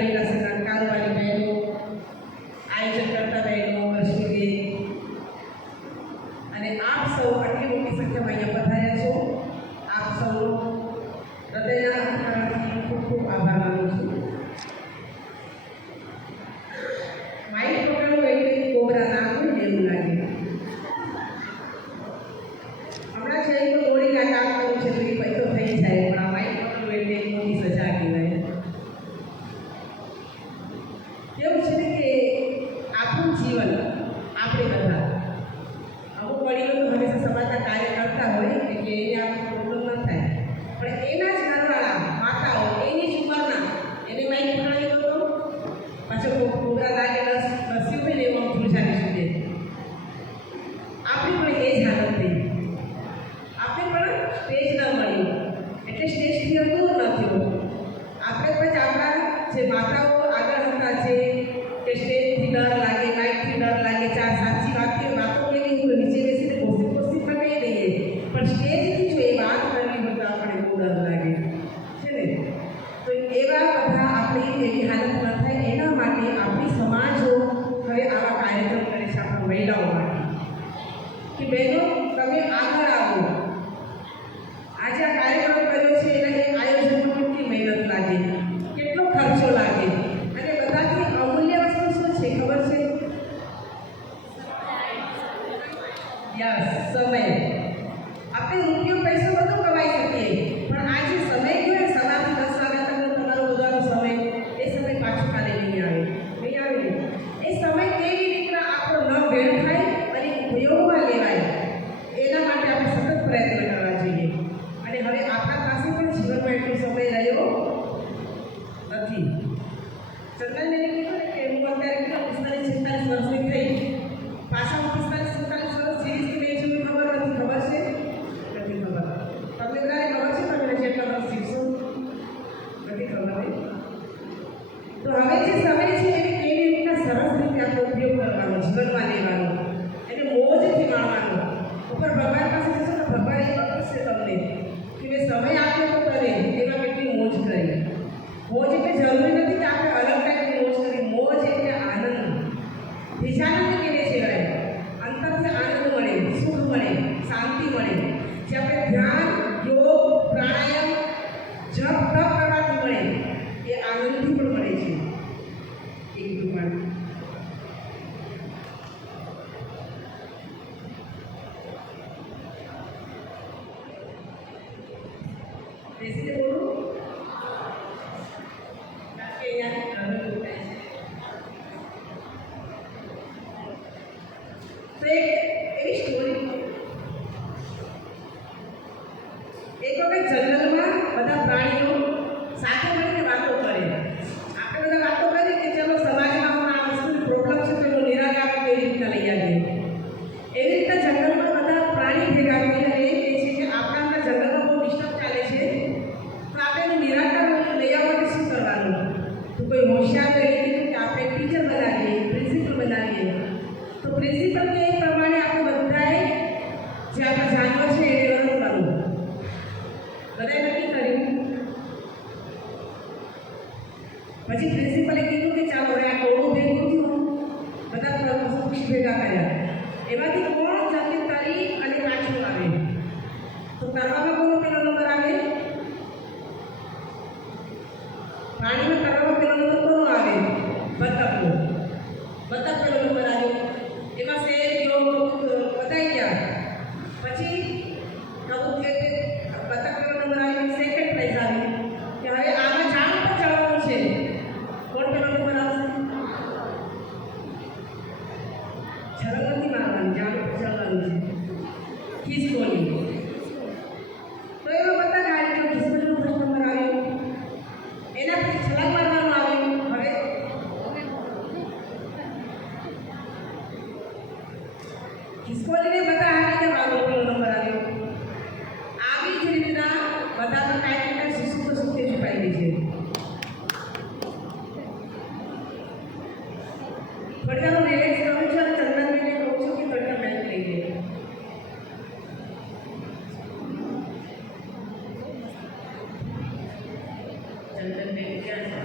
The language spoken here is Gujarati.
રહેલા કારોબારી બહેનો, આયોજન કરતા બહેનો, વર્ષોની અને આપ સૌ આટલી મોટી સંખ્યામાં અહીંયા પધાર્યા છો. આપ સૌનો હૃદયના અંતરાળથી ખૂબ ખૂબ આભાર માનું છું. માઇક પકડવું એટલે કોબરા નાખવું એવું લાગે. હમણાં છે તો દોડીને કામ કરવું છે તો એ પૈસો થઈ જાય, પણ આ માઇક પકડવું એટલે એક મોટી સજા કહેવાય. કેવું છે કે આપણું જીવન આપણે બધા અમુક વડીલો તો હંમેશા સમાજના કાર્ય કરતા હોય એટલે એને આપણો પ્રોબ્લેમ ન થાય, પણ એના જ ઘરવાળા માતાઓ એની જ ઉંમરના એને માઇક પકડાવી દો તો પાછો કોબરા લાગે રસ્યું હોય ને એવો ધ્રુજાવી શકે. આપણી પણ એ જ હાલત થઈ. આપણે પણ સ્ટેજ ન મળ્યું એટલે સ્ટેજથી દૂર ન થયો. આપણે પણ આપણા જે માતાઓ આગળ હતા જે કે સ્ટેજથી ડર લાગે, માઇકથી ડર લાગે, ચાર સાચી વાતો કેવી હોય નીચે બેસીને ગોસ્તી પણ કહી દઈએ, પણ સ્ટેજથી જો એ વાત કરવી હોય તો આપણે બહુ ડર લાગે છે ને. તો એવા બધા આપણી એવી હાલત ન થાય એના માટે આપણી સમાજો હવે આવા કાર્યક્રમ કરે છે આપણા મહિલાઓ માટે કે બહેનો તમે આગળ આવો. આજે આ કાર્યક્રમ કર્યો છે એના એ આયોજનમાં કેટલી મહેનત લાગે, કેટલો ખર્ચો લાગે, અને બધાથી અમૂલ્ય વસ્તુ શું છે ખબર છે? યસ, સમય. આપણે રૂપિયો પૈસો બધો કમાઈ શકીએ, પણ આ જે સમય ગયો સવારથી 10 વાગ્યા તકનો તમારો બધાનો સમય, એ સમય પાછો કાલે નહીં આવે. એ સમય કેવી રીતના આપણો ન ભેળ થાય અને ઉપયોગમાં લેવાય એના માટે આપણે સતત પ્રયત્ન કરવા જોઈએ. અને હવે આપણા પાસે પણ જીવનમાં એટલો સમય રહ્યો નથી. ચંદનબેને કીધું ને કે હું અત્યારે કેટલા 45-46 વર્ષની થઈ, પાછા 45-47 વર્ષ જીવીશ કે નહીં જીવું ખબર નથી. ખબર છે? નથી ખબર. તમને બધાને ખબર છે તમે જેટલા વર્ષ જીવશો? નથી ખબર. તો હવે જે સમય છે એને કેવી રીતના સરસ રીતે આપણે ઉપયોગ કરવાનો, જીવનમાં લેવાનો, એને મોજથી માણવાનો. ઉપર ભગવાન પાસે જશો તો ભગવાન એ બતાવશે તમને કે મેં સમય આપ્યો તો તને એમાં કેટલી મોજ કરી. મોજ એટલે જરૂરી નથી કે આપણે અલગ ટાઈપની મોજ કરી. મોજ એટલે આનંદ. નિશાનંદ કેને કહેવાય? અંતરથી આનંદ મળે, સુખ મળે, શાંતિ મળે. જે આપણે ધ્યાન, યોગ, પ્રાણાયામ, જપ તપ કરવાથી મળે એ આનંદથી પણ મળે છે. એક દુકાન બેસીને બોલું કે અહીંયા આનંદ થાય છે. તો એક એવી સ્ટોરી, એક વખત જંગલમાં બધા પ્રાણીઓ સાથે મળીને વાતો કરે. આપણે બધા વાતો કરી કે ચલો સમાજમાં આ વસ્તુની પ્રોબ્લેમ છે તો એનું નિરાકરણ કેવી રીતના લઈ આવીએ. એવી રીતના જંગલમાં બધા પ્રાણી ભેગા થઈ અને એ કહે છે કે આપણા જંગલમાં બહુ ડિસ્ટર્બ ચાલે છે, તો આપણે એનું નિરાકરણ લઈ આવવા શું કરવાનું? તો કોઈ હોશિયાર વ્યક્તિ કીધું કે આપણે ટીચર બનાવીએ, પ્રિન્સિપલ બનાવીએ. તો પ્રિન્સિપલ કે એ પ્રમાણે આપણે બધાએ જે આપણા જાનવર છે એને વળગવાનું. બધાએ નક્કી કર્યું. પછી પ્રિન્સિપલે કીધું કે ચાલો હવે આ ટોળું ભેગું થયું, બધા પક્ષી ભેગા કર્યા. એમાંથી કોણ જલ્દી તરી અને પાછું આવે? તો તરવામાં કોનો પેલો નંબર આવે? પાણીમાં તરવામાં પેલો નંબર કોનો આવે? બતકનો. બતક પેલો નંબર આવ્યો. એમાં શેર ગયો, બધાય ગયા. પછી બતક પેલો નંબર આવ્યો, સેકન્ડ પ્રાઇઝ આવી કે હવે આમાં જાણ પર ચડવાનું છે. કોણ પેલો નંબર આવશે? છરંગ નથી મારવાની, જાણ પર ચડવાનું છે. ખિસકોલી. તો એમાં બતક આવ્યો, ખિસકોલીનો ફર્સ્ટ નંબર આવ્યો. એના પછી છલાંગ મારવાનું આવ્યું. હવે ખિસકોલીને બધા હારીને વાળો પેલો નંબર આવ્યો. આવી જ રીતના બધા તો કાંઈક ને કાંઈક શીશું તો શું તે છુપાયેલી છે. થોડી વાર રિલેક્સ કરું છું અને ચંદનબેનને કહું છું કે થોડી વાર બેન લઈ લે. ચંદનબેન ક્યાં છે?